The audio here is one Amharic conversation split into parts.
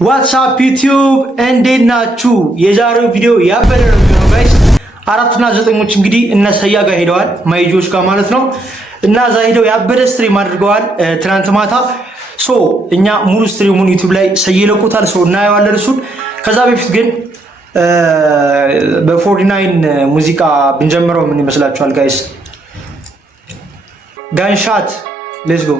ዋትስአፕ ዩቲዩብ እንዴት ናችሁ? የዛሬው ቪዲዮ ያበረ ነው የሚሆነው ጋይስ። 4 እና 9ኞች እንግዲህ እነ ሰያ ጋር ሄደዋል፣ ማይጆች ጋር ማለት ነው። እና እዛ ሄደው ያበደ ስትሪም አድርገዋል ትናንት ማታ። ሶ እኛ ሙሉ ስትሪሙን ዩቲዩብ ላይ ሰይለቁታል፣ ሶ እናየዋለን እሱን። ከዛ በፊት ግን በ49 ሙዚቃ ብንጀምረው ምን ይመስላችኋል ጋይስ? ጋንሻት ሌትስ ጎ።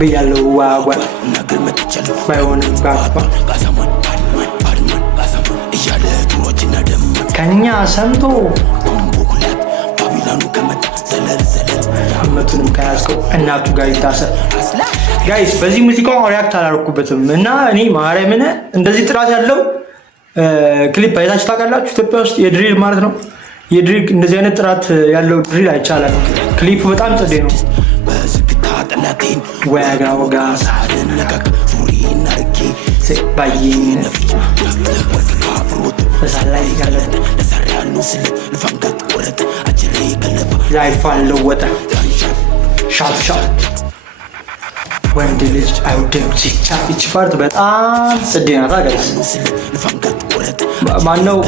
ብያለው ዋጓ ባይሆንም ጋባ ከኛ ሰምቶ አመቱንም ከያዝከው እናቱ ጋር ይታሰር። ጋይስ በዚህ ሙዚቃው ሪያክት አላደረኩበትም እና እኔ ማርያምን እንደዚህ ጥራት ያለው ክሊፕ አይታችሁ ታውቃላችሁ? ኢትዮጵያ ውስጥ የድሪል ማለት ነው የድሪል እንደዚህ አይነት ጥራት ያለው ድሪል አይቻልም። ክሊፕ በጣም ጸዴ ነው። ወጋ ወጋ ሳደነቀቅ ሱሪና ርኬ ባይነ በሳላይ ያለ ለሰራኑ ስለ ለፈንገጥ ወረደ አጅሬ ገለባ ላይፋን ለወጠ ሻት ሻት ወንድ ልጅ አይወድም ሲቻ እቺ ፓርት በጣም ጸዴ ናት። ጋይስ ማነው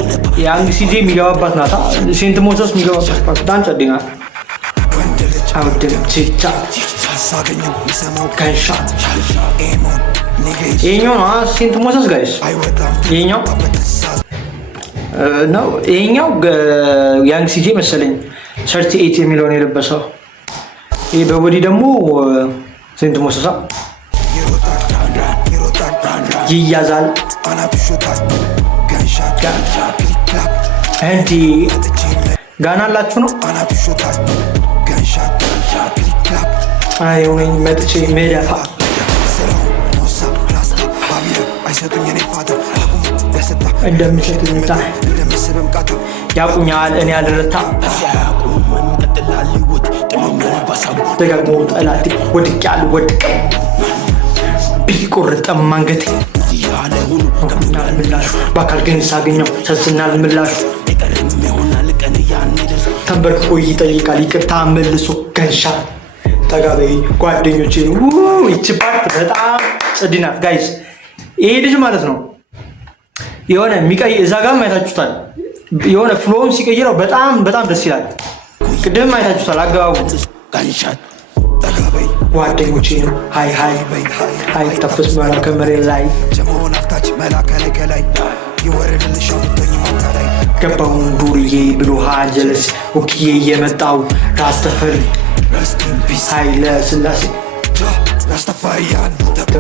ያንግ ሲዜ የሚገባባት ናታ። ሴንት ሞሰስ የሚገባባት ፓርት በጣም ጸዴ ናት። አይወድም ሲቻ ሳገኘው ይሰማው ጋንሻት ይሄኛው ነው ሴንት ሞሰስ ጋይስ። ይሄኛው ነው ይሄኛው ያንግ ሲጄ መሰለኝ 38 የሚለውን የለበሰው። ይሄ በቦዲ ደግሞ ሴንት ሞሰሳ ይያዛል እንዲ ጋና አላችሁ ነው አይሆነኝ መጥቼ ሜዳፋ እንደምሸት ምታ ያቁኛል እኔ ያልረታ ደጋግሞ ጠላቴ ወድቄያል ወድቄ ቢቆርጠም አንገቴ ምላሹ በአካል ግን ሳገኘው ሰስናል ምላሹ ተንበርክኮ ይጠይቃል ይቅርታ መልሶ ገንሻ ተጋበይ ጓደኞቼ። ይቺ ፓርት በጣም ጸድ ናት ጋይስ። ይሄ ልጅ ማለት ነው የሆነ የሚቀይ እዛ ጋር አይታችሁታል። የሆነ ፍሎውን ሲቀይረው በጣም በጣም ደስ ይላል። ቅድም አይታችሁታል አገባቡ ጓደኞቼ ነው ሃይ ሃይ ሃይ ተፈስ መራ ከመሬት ላይ ገባውን ዱርዬ ብሎ ሀጀለስ ወክዬ የመጣው ራስ ተፈሪ ኃይለ ስላሴ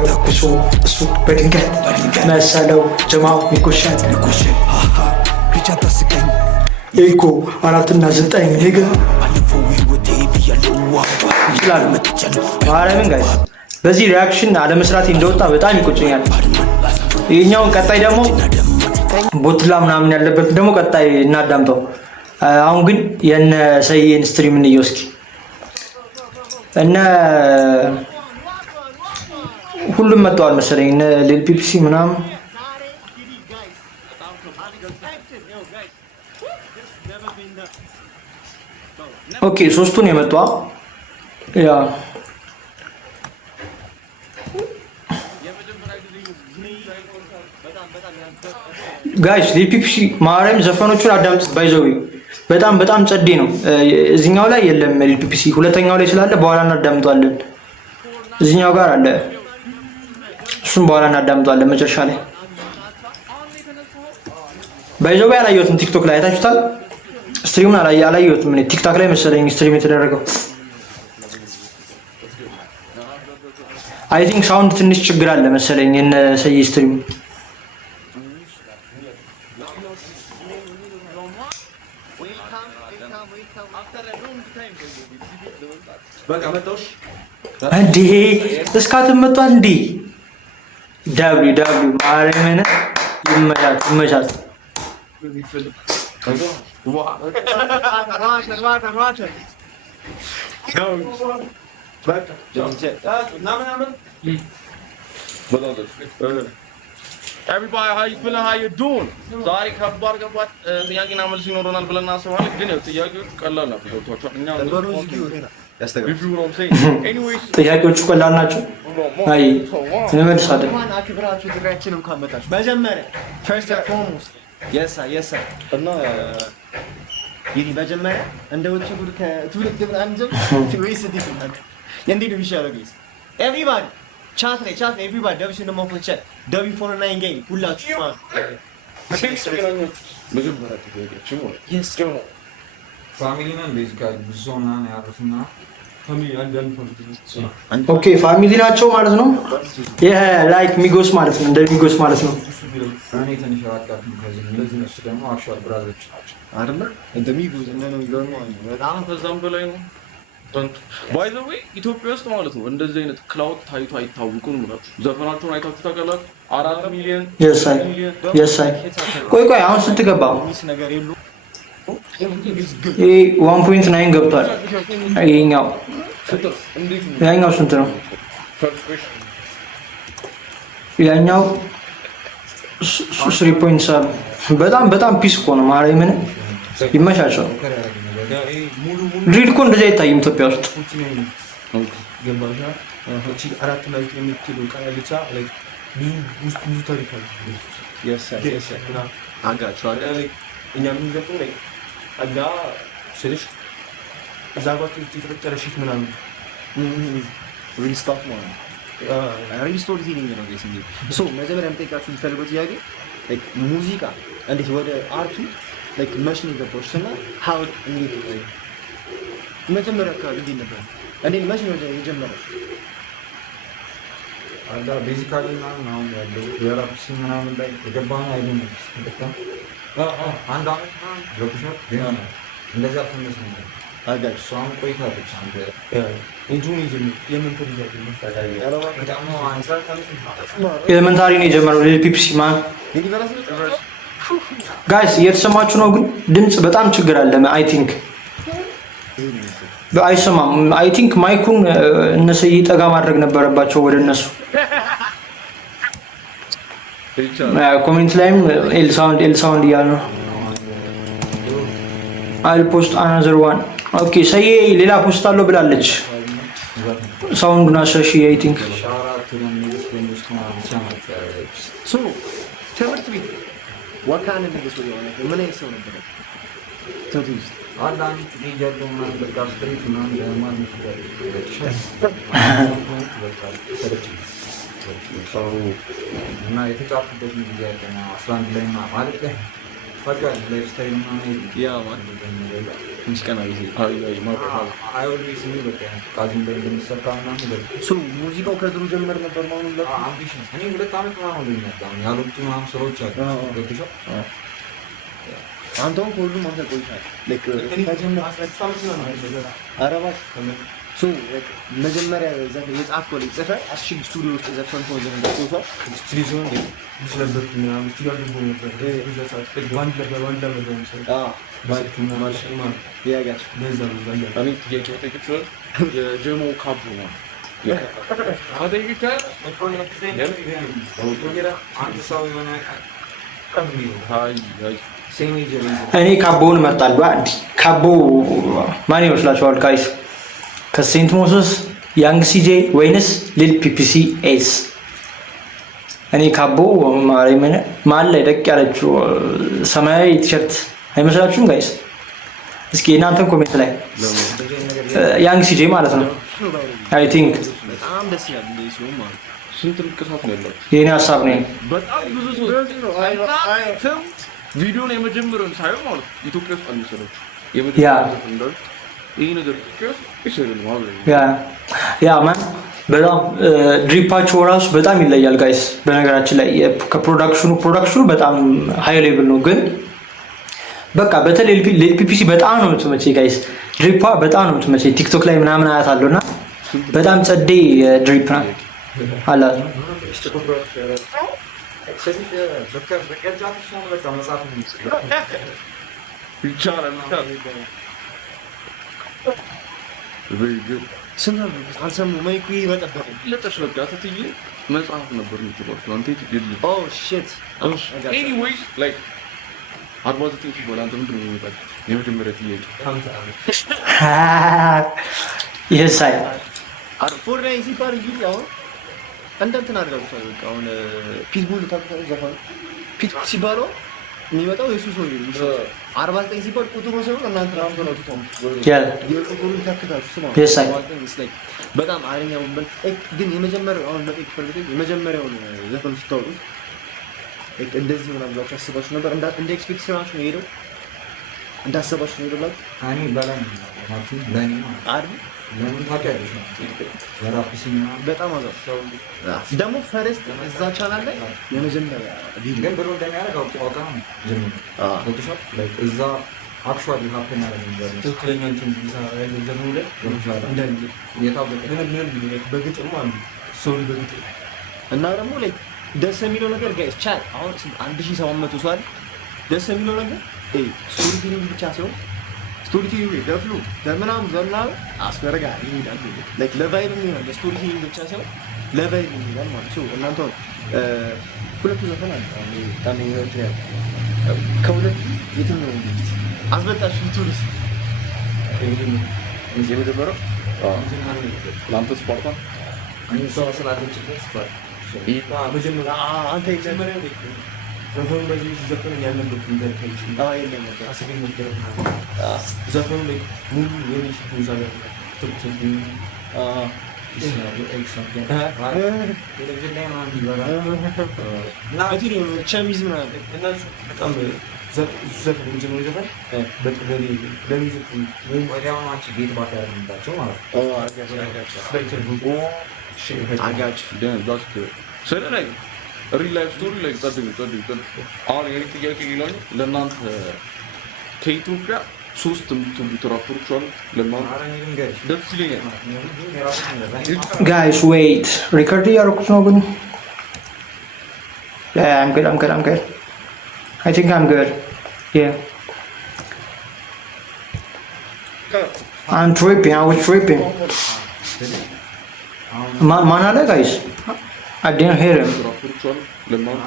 ተኩሶ እሱ በድንገት መሰለው ጀማው ሚኮሻት ኢኮ 4 እና 9 ሄገ ይችላል ማረምን ጋይስ። በዚህ ሪያክሽን አለመስራት እንደወጣ በጣም ይቆጨኛል። ይሄኛውን ቀጣይ ደግሞ ቦትላ ምናምን ያለበት ደግሞ ቀጣይ እናዳምጠው። አሁን ግን የነ ሰይን ስትሪም እንየው እስኪ። እነ ሁሉም መጥተዋል መሰለኝ እነ ሊል ፒፕሲ ምናምን። ኦኬ ሶስቱን የመጣ ያ ጋይስ ሊል ፒፕሲ ማርያም ዘፈኖቹን አዳምጥ ባይዘው በጣም በጣም ጸዴ ነው። እዚህኛው ላይ የለም ሊል ፒፕሲ፣ ሁለተኛው ላይ ስላለ በኋላ እናዳምጣለን። እዚህኛው ጋር አለ፣ እሱም በኋላ እናዳምጣለን መጨረሻ ላይ። ባይዘው ያላየሁትም ቲክቶክ ላይ አይታችሁታል። ስትሪሙን አላየሁትም እኔ ቲክቶክ ላይ መሰለኝ ስትሪም የተደረገው። አይ ቲንክ ሳውንድ ትንሽ ችግር አለ መሰለኝ እነ ሰይ ስትሪም። እንዴ እስካትም መጣ እንዴ ደብሊው ደብሊው ማርያምን ይመቻት ይመቻት። Bak. Canım. Ne yapıyorsun? Bana da. Öyle. Everybody, how you feeling? How you doing? ዛሬ ከባድ ጥያቄና መልስ ይኖረናል ብለን እናስባለን። ግን ጥያቄዎቹ ቀላል ናቸው። ጥያቄዎቹ ቀላል ናቸው። አይ እንመልሳለን። አክብራችሁ ጥሪያችንን እንኳን መጣችሁ። መጀመሪያ first and foremost yes sir እና ይሄ መጀመሪያ እንደውጭ ጉድ ከትውልድ ምናምን ጀምሮ ወይስ እንዴት ነው? እንዴት ነው የሚሻለው? ጋይስ everybody chat ላይ everybody ደብሽ ነው ሞክር ቻት W49 game ሁላችሁ ፋሚሊ ነን ቤዚካሊ ብዙ ሰው ምናምን ያረፍና ኦኬ ፋሚሊ ናቸው ማለት ነው። ይሄ ላይክ ሚጎስ ማለት ነው፣ እንደ ሚጎስ ማለት ነው። እኔ ትንሽ ራቃት ከዚህ እንደዚህ ነሽ ደግሞ አክቹዋል ብራዘሮች ናቸው አይደለ? እንደ ሚጎስ እና ነው ይገርም በጣም ከዛም በላይ ነው። ባይ ዘ ዌይ ኢትዮጵያ ውስጥ ማለት ነው እንደዚህ አይነት ክላውድ ታይቶ አይታወቁም ነው። ዘፈናቸውን አይታችሁ ታውቃላችሁ? 4 ሚሊዮን የሳይ ቆይ አሁን ስንት ገባ? ነገር የሉ 1.9 ገብቷል። ያኛው ስንት ነው? ያኛው 3.7 በጣም ፒስ እኮ ነው። ማርያምን ይመሻቸው። ድሪል እኮ እንደዚህ አይታይም ኢትዮጵያ ውስጥ። መጀመሪያ የምጠይቃችሁ የሚፈልገው ጥያቄ ሙዚቃ እንዴት ወደ አርቱ መቼ ነው የገባሁት እና ሀው እንዴት መጀመሪያ አካባቢ እንዴት ነበር? እንዴት መቼ ነው የጀመረው? አላ ቤዚካሊ ምናምን አሁን ያለው የራፕ ሲን ምናምን ላይ የገባነው አይደለም። አንድ አመት ገብቶሻል። እንደዛ ፈነስ ነው አጋጭ እሷም ቆይታለች። አንተ ኤሌመንታሪ ነው የጀመረው ፒፕሲ ማን ጋይስ እየተሰማችሁ ነው? ግን ድምጽ በጣም ችግር አለ። አይ ቲንክ አይሰማም። አይ ቲንክ ማይኩን እነሱ ጠጋ ማድረግ ነበረባቸው ወደ እነሱ። ኮሜንት ላይም ኤል ሳውንድ እያሉ ነው። አይል ፖስት አናዘር ዋን ኦኬ። ሰዬ ሌላ ፖስት አለው ብላለች። ሳውንዱን አሻሺ አይ ቲንክ ትምህርት ቤት ወካነ ንግስ የሆነ ምን አይነት ሰው ነበር? ተቱስ አንዳንድ ይያሉ ምናምን በቃ ስትሪት ምናምን ለማን እና የተጫወቱበት ጊዜ ያለና 11 ላይ ማለት ላይ ፈቃድ ላይፍ ስታይል ምናምን ያ ማለት ትንሽ ቀና ጊዜ አይኦልዌይስ ኒ በቃ ቃዚም ላይ እንደሚሰራ ምናምን ሶ ሙዚቃው ከድሮ ጀመር ነበር ማለት ነው። አምቢሽን እኔ 2 አመት ምናምን ነው የሚያጣው ያሉት ምናምን ስራዎች አሉ ገብቶሻል። አንተም ሁሉም አንተ ቆይታል ለክ ከጀመረ 15 ነው ማለት አረባት ሶ መጀመሪያ የጻፍከው ላይ ጽፈህ አሽግ ስቱዲዮ ውስጥ ዘፈን ሆነ እንደቆታ ስቱዲዮ ነው ስለበት ምናምን ስቱዲዮ ነው ነበር ባንድ ለባንድ ማሽማ ያጋች ለዛ ነው እኔ ጥያቄው ተከትሎ የጀሞ ካቡ ነው አደይካ አንድ ሰው የሆነ እኔ ካቦውን እመርጣለሁ። አንድ ካቦ ማን ይመስላችኋል ጋይስ? ከሴንት ሞሰስ ያንግ ሲጄ ወይንስ ሊል ፒፒሲ ኤስ? እኔ ካቦ ማርያምን ማል ላይ ደቅ ያለችው ሰማያዊ ቲሸርት አይመስላችሁም ጋይስ? እስኪ እናንተን ኮሜንት ላይ ያንግ ሲጄ ማለት ነው። አይ ቲንክ በጣም ደስ ይላል እንደ ሰው ማለት ስንት ልቅሳት ነው ያለው? የኔ ሀሳብ ነው። በጣም ብዙ ሰው ቪዲዮን የመጀመሪያውን ሳይሆን ማለት ኢትዮጵያ ውስጥ አልመሰለችም የመጀመሪያው ይሄ ነገር ያ ማን በጣም ድሪፓቸው ራሱ በጣም ይለያል ጋይስ። በነገራችን ላይ ከፕሮዳክሽኑ በጣም ሃይ ሌቭል ነው። ግን በቃ በተለይ ፒፒሲ በጣም ነው የምትመቸኝ ጋይስ። ድሪፓ በጣም ነው የምትመቸኝ። ቲክቶክ ላይ ምናምን አያታለሁና በጣም ጸዴ ድሪፕ ናት አላት። Very good. ስንት አልሰሙ ማይኩ ይመጣበት ለጠሽ በቃ ተትዬ መጽሐፍ ነበር የምትባለው አንተ ይል ኦ ሺት ኤኒዌይስ ላይክ 49 ሲባል አንተ ምንድን ነው የሚመጣው የመጀመሪያ ጥያቄ የሳይ ፎርትናይት ሲባል እንግዲህ አሁን እንትን አድርጋችሁ በቃ አሁን ፒትቡል ዘፈን ፒትቡል ሲባለው የሚመጣው የሱ ሰው ነው 49 ሲባል ቁጥሩ ሳይሆን እናንተ ራሱ ነው የቁጥሩን ተከታችሁ ስማ በጣም አሪኛው ግን የመጀመሪያው አሁን ለጤክ ፈልገኝ የመጀመሪያውን ዘፈን ስታወጡት እንደዚህ ምናምን ብላችሁ አስባችሁ ነበር እንደ ኤክስፔክቴሽናችሁ ነው የሄደው እንዳሰባችሁ ነው የሄደው እኔ በላይ ማለት ለኔ አይደል ለምን ታውቂያለሽ ነው የራፕሲና በጣም አዛው ደግሞ ፈርስት እዛ ቻናል ላይ የመጀመሪያ ቪዲዮ ግን ብሎ እንደሚያደርግ አውቃ ነው ጀምሮ ፎቶሾፕ ላይክ እዛ አክቹዋሊ ሃፕን ያደረገ ነገር ነው ትክክለኛ እንትን ዘፈኑ ላይ እንደዚህ የታወቀ ምን በግጥም ማለት ሶሪ በግጥም እና ደግሞ ላይክ ደስ የሚለው ነገር ጋይስ ቻል አሁን 1700 ሰው አይደል ደስ የሚለው ነገር ስቶሪ ቴሊንግ ብቻ ሳይሆን ስቶሪ ቴሊንግ ደፍሉ ለምናም ዘናው አስፈረጋ ይሄዳል ላይክ ለቫይብ የሚሆን ለስቶሪ ቴሊንግ ብቻ ሳይሆን ለቫይብ የሚሆን ማለት ነው እናንተ ሁለቱ ዘፈን አለ አሁን ታኔ ነው ከሁለቱ የትኛው እንግዲህ አስበጣሽ ቱሪስት እዚህ የመጀመሪያው ላንተ ስፖርታ አንተ ሰው ስላደረግችበት ስፖርት መጀመሪያ አንተ የመጀመሪያ ዘፈኑ በዚህ ዘፈኑ ያለበት እንደታይሽ የለም አስገኝ ነበር ዘፈኑ ላይ ሙሉ የኔሽ ሙዛጋ ተጥተኝ ቴሌቪዥን ላይ ማን ይበራ እና አቲሪ ቻሚዝ ምናምን እና በጣም ዘፈኑ ጀምሮ ዘፈን በጥበሪ ለሚዝቁ ወይም ወዲያው አንቺ ቤት ባታ ያደርጋቸው ማለት ነው አጋጭ ዳስ ሰለ ላይ ሪል ላይፍ ስቶሪ ላይ ጸድቅ አሁን የኔ ጥያቄ ሌላው ለእናንተ ከኢትዮጵያ ሶስት የምትሉት ራፐሮች አሉ ለማን ደስ ይለኛል guys wait record እያደረኩት ነው ግን yeah I'm good I think I'm good yeah I'm tripping I was tripping ማን አለ guys I didn't hear him ራፐሮች አሉ ለማን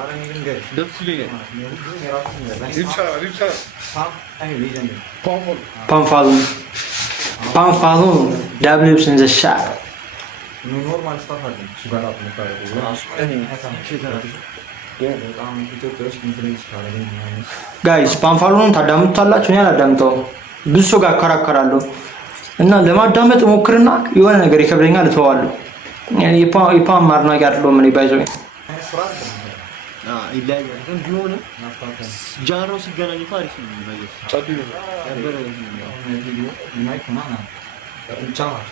ደስ ይለኛል Panfalun W's in the shop ኖርማል ስታፍ አለ ሲባላት ጋይስ ፓንፋሉን ታዳምጡታላችሁ እኔ አላዳምጠውም ብዙ ሰው ጋር አከራከራለሁ እና ለማዳመጥ ሞክርና የሆነ ነገር ይከብደኛል እተዋለሁ የፓም አድናቂ አይደለሁም እኔ ባይዘው ይለያያል ግን ቢሆንም ጃኖ ሲገናኙ ታሪክ ነው የሚባለው ጸዱ ነበር ቪዲዮ ማይክ ማና ቻማች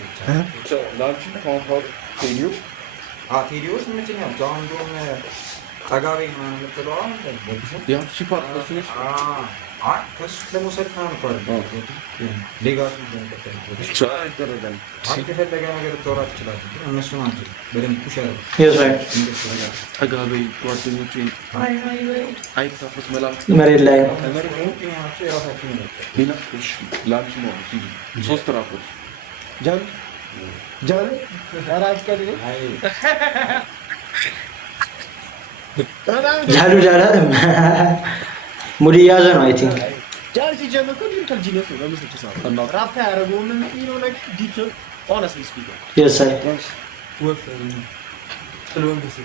ላንቺ ኮንፎር ቴዲዮ ቴዲዮ ስምንተኛው ጃን ዶም ታጋቤ ማን ተለዋ ያቺ ፓርት እሱስ ከሱ ለመውሰድ ነው ሌጋሲ ይደረጋል የፈለገ ነገር ተወራ ትችላለህ እነሱ ናቸው በደንብ ፑሽ ተጋቤ ጓደኞቼን አይታፈስ መላክ መሬት ላይ ላንቺ ነው ሶስት ራፖች ጃን አራጅ ከደ ጃሉ ሙድ እያዘ ነው አይ ቲንክ ጃን ሲጀምር ኮዲን ከልጅነቱ ነው ለምን ተሳሰረ ራፕ ያደረገው ምን ነው like deep honestly speaking yes I ወፍ ስለሆነ ደስ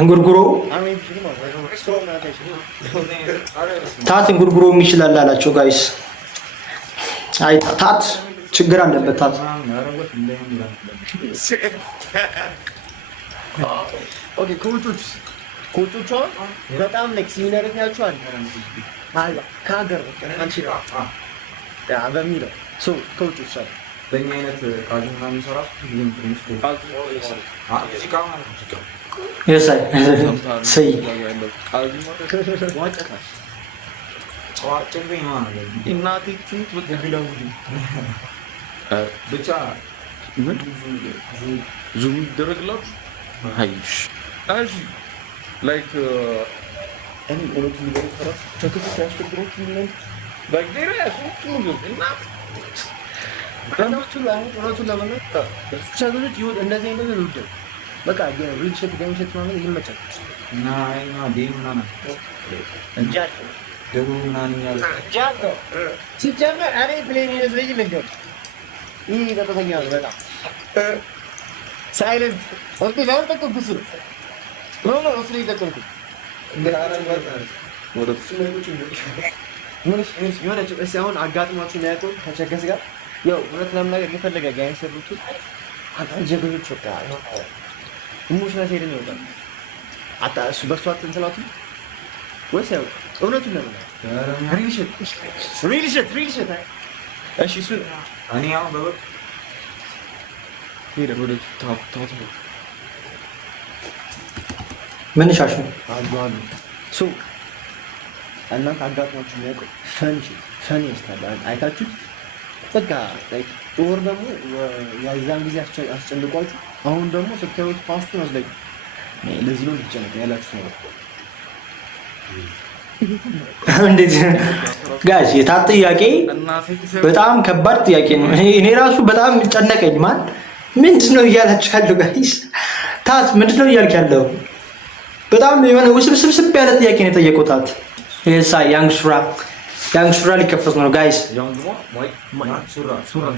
እንጉርጉሮ ታት እንጉርጉሮ የሚችላል አላቸው ጋይስ አይ ታት ችግር አለበት ታት ኦኬ ኮቾቹ በጣም ኔክስት ሲሚላሪቲ ያቻል አይ ካገር አንቺ ያ በሚለው ሶ ኮቾቹ በእኛ አይነት ካዝና የሚሰራ ሁሉም ትንሽ yes I say እናቴ ትንት በግላው ብቻ ዙም ይደረግላችሁ አይሽ እሺ ላይክ እኔ ኦሎት ሊበሩ ተራስ ተከታታይ ያስፈልግሮት ምን ላይክ ዴራ ያሱት ሙሉ እና ከናቹ ላይ ኦሎቱን ለማለት ቻግሎት ይወድ እንደዚህ አይነት ነገር ይወድ በቃ ሪልሽት ገምሽት ማለት ይመቻል እና አይና ዴምና ነው እንጃት ደቡብና ነው ጃቶ ሲጀመር አሬ ፕሌን ይዘይ ልንገር ይሄ ተተኛ ነው በጣም ሳይለንት ወርቁ ዛሬ ተቆጥኩ ኖ እሱ ይተቆጥኩ እንደ አራን ወደ ስለዚህ ምን የሆነች እሺ አሁን አጋጥሟችሁ ነው ያቆ ከቸከስ ጋር ያው እውነት ለምናገር የፈለገ ጋር ያሰሩት አንተ ጀግኖች ወጣ ሙሽ ነው ሄደን ይወጣ አታ እሱ በሷ እንትናቱ ወይስ ያው እውነቱን ነው ሪልሽት እሺ እሱ እኔ አሁን በበቅ ሄደ ወደ ታታ ምን ሻሽ ነው አጓሉ ሶ እናንተ አጋጥሟችሁ ነው ያቆ ፈን ይስታል አይታችሁ በቃ ላይክ ጦር ደግሞ ያዛን ጊዜ አስጨንቋችሁ አሁን ደግሞ ስታዩት ፋስቱ ነው ላይ ለዚህ ነው ልጅ ያላችሁ ነው እንዴት ጋይስ የታት ጥያቄ በጣም ከባድ ጥያቄ ነው እኔ ራሱ በጣም ጨነቀኝ ማን ምንድነው እያላችሁ ያለው ጋይስ ታት ምንድነው እያልክ ያለው በጣም የሆነ ውስብስብ ያለ ጥያቄ ነው የጠየቁት ታት የሳ ያንግ ሱራ ሊከፈት ነው ጋይስ ያንግ ሱራ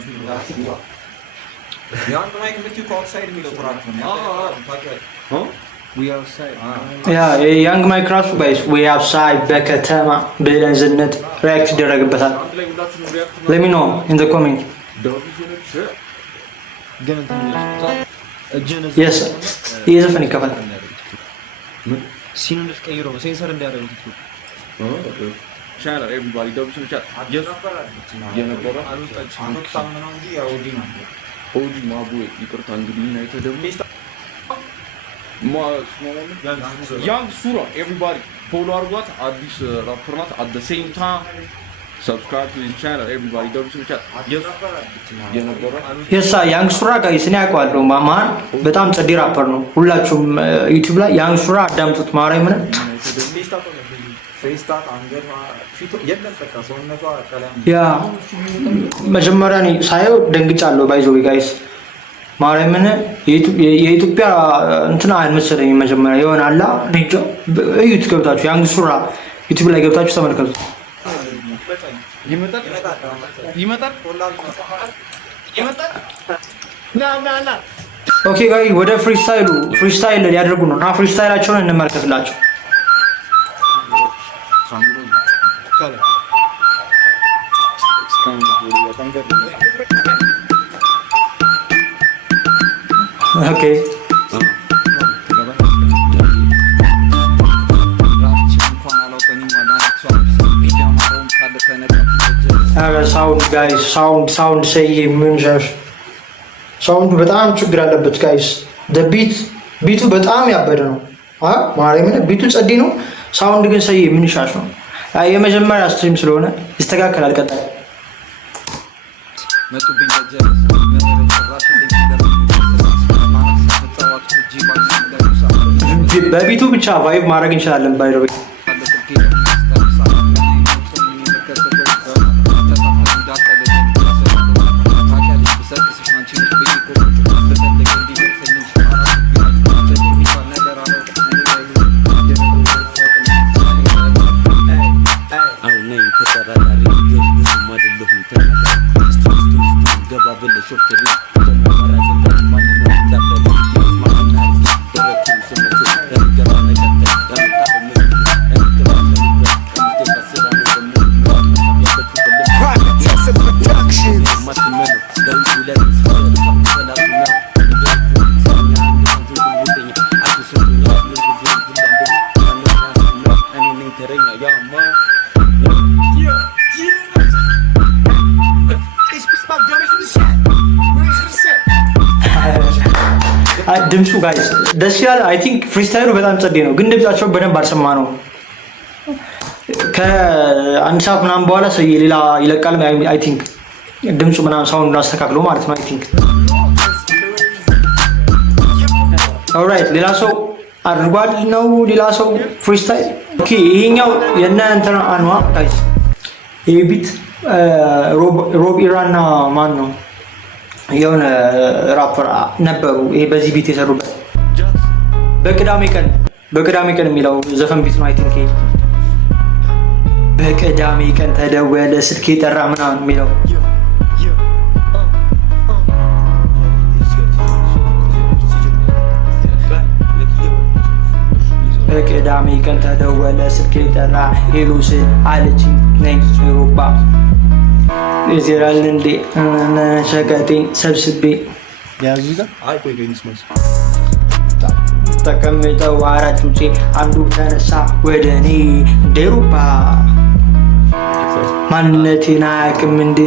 ያንግ ማይክ ልክ outside የሚለው ተራክ ነው we outside ያ ያንግ ማይክ ራሱ ጋይስ we outside በከተማ ብለን ዝነት ሪአክት ይደረግበታል let me know in the comment yes የዘፈን ይከፈል ሲኑን እስቀይሮ ሴንሰር እንዲያደርጉት channel everybody double chat yes የነበረ ኦዲ ማቡ ይቅርታ እንግዲህ ነው የተደብሎ ያንግ ሱራ everybody follow አድርጓት አዲስ ራፐር ናት at the same time subscribe to his channel everybody double chat yes የነበረ የሳ ያንግ ሱራ ጋይስ እኔ አውቀዋለሁ ማማን በጣም ጸዴ ራፐር ነው ሁላችሁም ዩቲዩብ ላይ ያንግ ሱራ አዳምጡት ማርያም ምን ፌስታት አንገቷ ፊቱ የለፈካ ሰውነቷ ቀለም ያ መጀመሪያ ነው ሳይው ደንግጫለሁ ባይዞ ጋይስ ማርያምን የኢትዮጵያ እንትና አይመስለኝም መጀመሪያ ይሆናል ልጅ እዩት ገብታችሁ ያንግ ሱራ ዩቲዩብ ላይ ገብታችሁ ተመልከቱ ይመጣል ና ኦኬ ጋይ ወደ ፍሪስታይል ሊያደርጉ ነው እና ፍሪስታይላቸውን እንመልከትላቸው ኦኬ ሳውንድ ጋይስ ሳውንድ ሰይ ምንጀር ሳውንድ በጣም ችግር አለበት ጋይስ ቢቱ በጣም ያበደ ነው ማርያምን ቢቱ ጸዲ ነው ሳውንድ ግን ሰይ ምንሻሽ ነው የመጀመሪያ ስትሪም ስለሆነ ይስተካከላል ቀጣይ መጡብኝ በቢቱ ብቻ ቫይብ ማድረግ እንችላለን ባይሮይ ድምፁ ጋይስ ደስ ይላል አይ ቲንክ ፍሪስታይሉ በጣም ጸዴ ነው ግን ድምጻቸው በደንብ አልሰማ ነው ከአንድ ሰዓት ምናምን በኋላ ሰው ሌላ ይለቃል አይ ቲንክ ድምፁ ምናምን ሳውንድ አስተካክሎ ማለት ነው አይ ቲንክ ኦልራይት ሌላ ሰው አድርጓል ነው ሌላ ሰው ፍሪስታይል። ኦኬ ይሄኛው የነ እንትና አንዋ ጋይስ ይሄ ቢት ሮብ ኢራና ማን ነው የሆነ ራፐር ነበሩ ይሄ በዚህ ቢት የሰሩበት በቅዳሜ ቀን የሚለው ዘፈን ቢት ነው። አይ ቲንክ በቅዳሜ ቀን ተደወለ ስልክ የጠራ ምናምን የሚለው በቅዳሜ ቀን ተደወለ ስልክ የጠራ ሄሎ ስል አለችኝ ነይ ሩባ የዜራል እንዴ ሸቀጤን ሰብስቤ ያዙዛ ተቀምጠው አራት ውጪ አንዱ ተነሳ ወደ እኔ እንደ ሩባ ማንነቴን አያውቅም እንዴ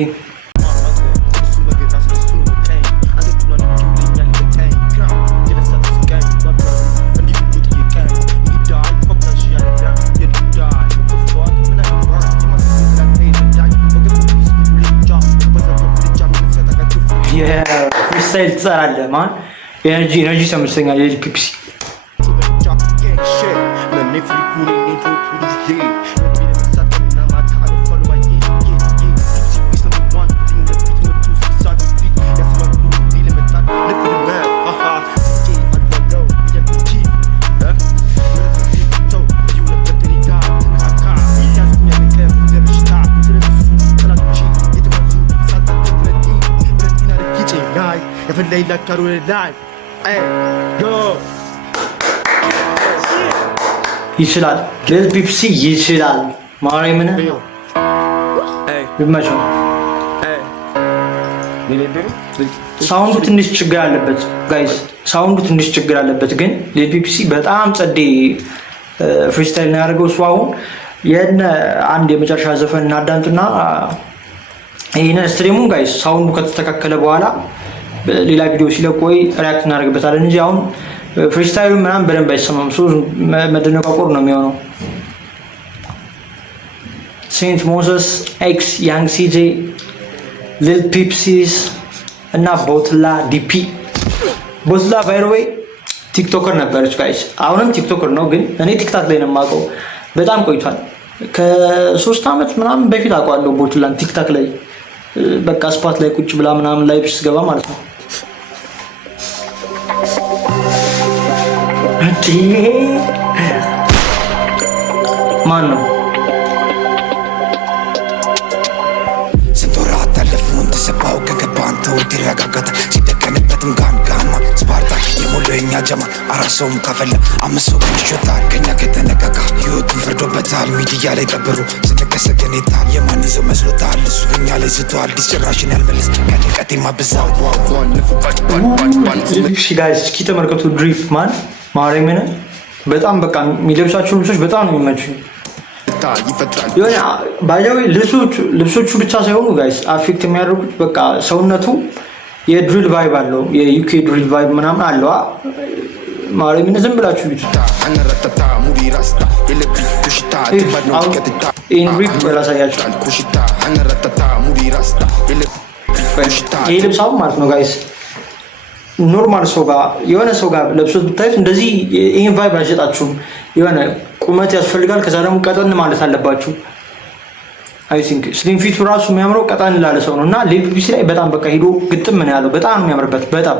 ፍሪስታይል ትሰራለህ ማን ኤነርጂ ሰምተኛል የፒፕሲ ይችላል ሊል ፒፕሲ ይችላል ማርያምን ይመቸው። ሳውንዱ ትንሽ ችግር አለበት ጋይስ ሳውንዱ ትንሽ ችግር አለበት ግን ሊል ፒፕሲ በጣም ጸዴ ፍሪስታይል ነው ያደርገው። እሱ አሁን የነ አንድ የመጨረሻ ዘፈን እናዳምጥና ይሄን ስትሪሙን ጋይስ ሳውንዱ ከተስተካከለ በኋላ ሌላ ቪዲዮ ሲለቆይ ሪያክት እናደርግበታለን እንጂ አሁን ፍሪስታይሉ ምናምን በደንብ አይሰማም። ሶ መደነቋቆር ነው የሚሆነው። ሴንት ሞሰስ ኤክስ ያንግ ሲጄ ሊል ፒፕሲስ እና ቦትላ ዲፒ ቦትላ ባይ ዘ ዌይ ቲክቶከር ነበረች ጋይስ አሁንም ቲክቶከር ነው ግን እኔ ቲክታክ ላይ ነው የማውቀው በጣም ቆይቷል ከ3 ዓመት ምናምን በፊት አውቀዋለሁ ቦትላን ቲክታክ ላይ በቃ ስፓት ላይ ቁጭ ብላ ምናምን ላይቭ ስትገባ ማለት ነው። ማን ነው ስንት ወራት አለፉ እንደሰባው ከገባን ተውት ይረጋጋታል ሲደቀንበትም ጋንጋና ስፓርታ የሞላው የኛ ጀማ አራሰውም ካፈላ አምሰው ይሾታል ከኛ ከተነቀቃ ህይወቱን ፈርዶበታል ሚዲያ ላይ ቀብሩ ስንከሰገኔታል የማን ይዘው መስሎታል እሱ እኛ ላይ ዝቷል ዲስጭራሽን ያልመለስ ከንቀቴ ማብዛው ዋዋን ጋይስ እስኪ ተመልከቱ ድሪፍ ማን ማርያምን በጣም በቃ የሚለብሳቸው ልብሶች በጣም ነው የሚመቹኝ። የሆነ ባይዛዊ ልብሶቹ ብቻ ሳይሆኑ ጋይስ አፌክት የሚያደርጉት በቃ ሰውነቱ የድሪል ቫይብ አለው የዩኬ ድሪል ቫይብ ምናምን አለው። ማርያምን ዝም ብላችሁ ይህን ሪፕ ላሳያችሁ። ይህ ልብስ አሁን ማለት ነው ጋይስ ኖርማል ሰው ጋር የሆነ ሰው ጋር ለብሶት ብታዩት እንደዚህ ይሄን ቫይብ አይሰጣችሁም። የሆነ ቁመት ያስፈልጋል። ከዛ ደግሞ ቀጠን ማለት አለባችሁ። አይ ቲንክ ስሊም ፊቱ ራሱ የሚያምረው ቀጠን ላለ ሰው ነው እና ሊል ፒፕሲ ላይ በጣም በቃ ሂዶ ግጥም ነው ያለው። በጣም ነው የሚያምርበት በጣም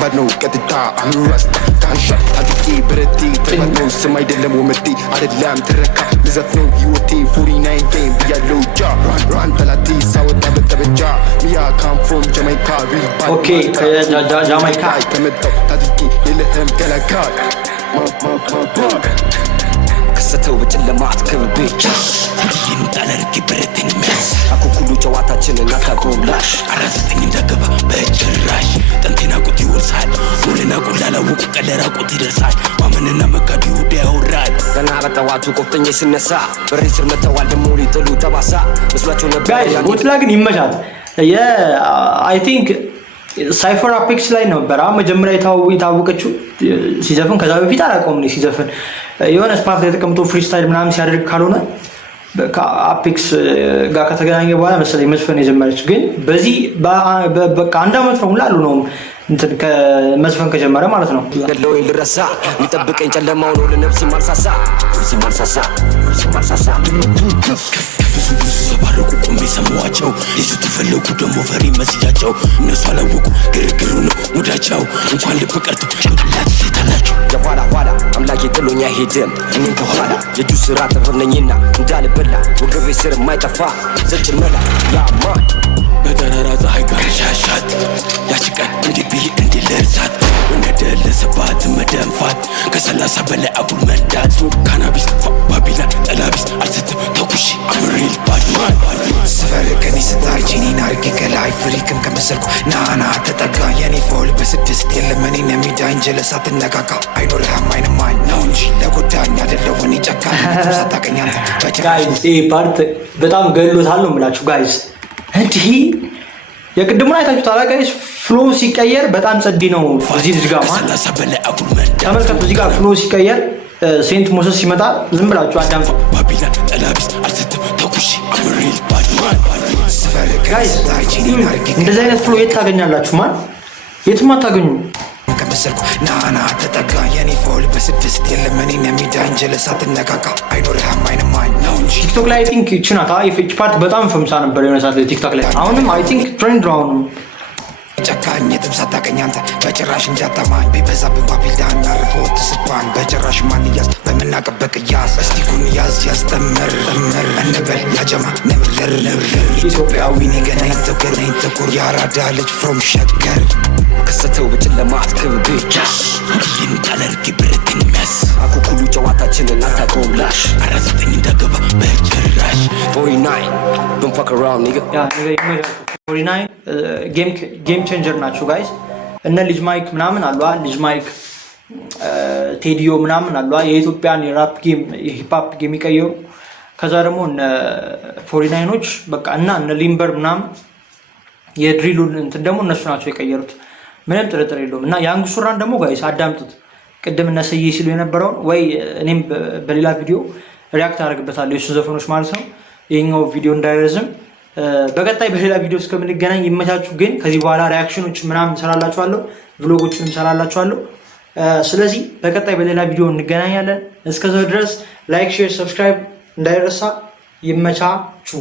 ባድነው ቀጥታ አምራስታ ታንሻ አጥቂ ብረቲ ተባድነው ስም አይደለም ወመቴ አይደለም ትረካ ልዘፍነው ህይወቴ 49 ጌም ያለው ጃ ራን ተላቲ ሳወጣ በተበጃ ሚያ ካም ፍሮም ጃማይካ ኦኬ ጃማይካ ተመጣው ታጥቂ የለህም ገላጋል ከሰተው በጨለማ አትከብቤቻ ይህን ጣለርኪ ብረትን ሚያስ አኩኩሉ ጨዋታችንን አታቆላሽ አራዘጠኝ እንዳገባ በጭራሽ ጠንቴና ቁት ይወርሳል ሙልና ቁላላውቁ ቀለራ ቁት ይደርሳል ማመንና መጋዱ ይሁዳ ያወራል ገና በጠዋቱ ቆፍተኛ ስነሳ በሬ ስር መተዋል ደሞ ሊጥሉ ተባሳ መስሏቸው ነበር ቦትላ ግን ይመሻት አይ ቲንክ ሳይፈር አፔክስ ላይ ነበር መጀመሪያ የታወቀችው ሲዘፍን። ከዛ በፊት አላውቀውም ነው ሲዘፍን የሆነ ስፓት ላይ ተቀምጦ ፍሪስታይል ምናምን ሲያደርግ ካልሆነ ከአፔክስ ጋር ከተገናኘ በኋላ መሰለኝ መዝፈን የጀመረች። ግን በዚህ በቃ አንድ አመት ነው ሁላ ነው እንትን ከመዝፈን ከጀመረ ማለት ነው። ገለውኝ ልረሳ የሚጠብቀኝ ጨለማው ነው ለነፍሴ ማልሳሳ ብዙ ተባረኩ ቆሜ ሰማዋቸው ሊሱ ተፈለጉ ደግሞ ፈሪ መስያቸው እነሱ አላወቁ ግርግሩ ነው ሙዳቸው እንኳን ልብ ቀርቶ ጭንቅላት ሴታላቸው የኋላ አምላኬ ጥሎኝ አይሄድም እኔም ከኋላ የእጁ ስራ ጥበብ ነኝና እንዳልበላ ወገቤ ስር የማይጠፋ ዘጭን መላ ያማን በጠራራ ፀሐይ ጋር ሻሻት ያቺ ቀን እንዲህ ብዬ እንዲለርሳት ወነደለሰባት መደንፋት ከ30 በላይ አጉል መንዳት ካናቢስ ባቢላን ጠላቢስ አልስትም ተኩሺ አምሪል ባድማን ስፈር ከኔ ስታርጂኒን አርጌ ከላይ ፍሪክም ከመሰልኩ ናና ተጠጋ የኔ ፎል በስድስት የለም እኔን የሚዳኝ ጀለሳት ነካካ አይኖርህም አይንማኝ ነው እንጂ ለጎዳኝ አደለውን ይጨካኝ ሳታቀኛንተ ጋይስ ይህ ፓርት በጣም ገሎታል ነው የምላችሁ ጋይስ። እንዲህ የቅድሙን አይታችሁታል ጋይስ። ፍሎ ሲቀየር በጣም ጸዲ ነው። እዚህ ልጅ ጋር ተመልከቱ። እዚህ ጋር ፍሎ ሲቀየር ሴንት ሞሰስ ሲመጣ ዝም ብላችሁ አዳምጡ ጋይስ። እንደዚህ አይነት ፍሎ የት ታገኛላችሁ? ማን የትም አታገኙ። ከመሰልኩ ናና ተጠጋ የኔ ፎል በስድስት የለም እኔን የሚዳኝ ጀለሳት ነካካ አይኖርህም አይንማኝ ነው እንጂ ቲክቶክ ላይ አይ ቲንክ ይችናታ ይፍጭ ፓርት በጣም ፈምሳ ነበር የሆነ ሰዓት ላይ ቲክቶክ ላይ። አሁንም አይ ቲንክ ትሬንድ ነው አሁንም ጨካኝ የትም ሳታቀኝ አንተ በጭራሽ እንዳታማኝ ቢበዛብን ባቢልዳን አርፎ ትስባን በጭራሽ ማንያዝ በምናቀበቅ ያዝ እስቲኩን ያዝ ያስጠምር እንበል ያጀማ ንብርር ኢትዮጵያዊ ነገነኝ ጥቁር ያራዳ ልጅ ፍሮም ሸገር ከሰተው በጨለማ አትከብቤ ይህን ጣለርጊ ብረትን መስ አኩኩሉ ጨዋታችንን አታውቀውም ላሽ 49 እንዳገባ በጭራሽ 49 don't fuck around nigga 49 ጌም ቼንጀር ናቸው ጋይስ። እነ ልጅ ማይክ ምናምን አሏ ልጅ ማይክ ቴዲዮ ምናምን አሏ የኢትዮጵያን የራፕ ጌም የሂፕ ሆፕ ጌም ይቀየሩ። ከዛ ደግሞ እነ 49ኖች በቃ እና እነ ሊምበር ምናምን የድሪሉን እንትን ደግሞ እነሱ ናቸው የቀየሩት፣ ምንም ጥርጥር የለውም። እና ያንግ ሱራን ደግሞ ጋይስ አዳምጡት። ቅድም እነ ሰዬ ሲሉ የነበረውን ወይ እኔም በሌላ ቪዲዮ ሪያክት አደርግበታለሁ የሱ ዘፈኖች ማለት ነው። ይሄኛው ቪዲዮ እንዳይረዝም በቀጣይ በሌላ ቪዲዮ እስከምንገናኝ ይመቻችሁ። ግን ከዚህ በኋላ ሪያክሽኖች ምናምን እንሰራላችኋለሁ፣ ቭሎጎችን እንሰራላችኋለሁ። ስለዚህ በቀጣይ በሌላ ቪዲዮ እንገናኛለን። እስከዛው ድረስ ላይክ፣ ሼር፣ ሰብስክራይብ እንዳይረሳ። ይመቻችሁ።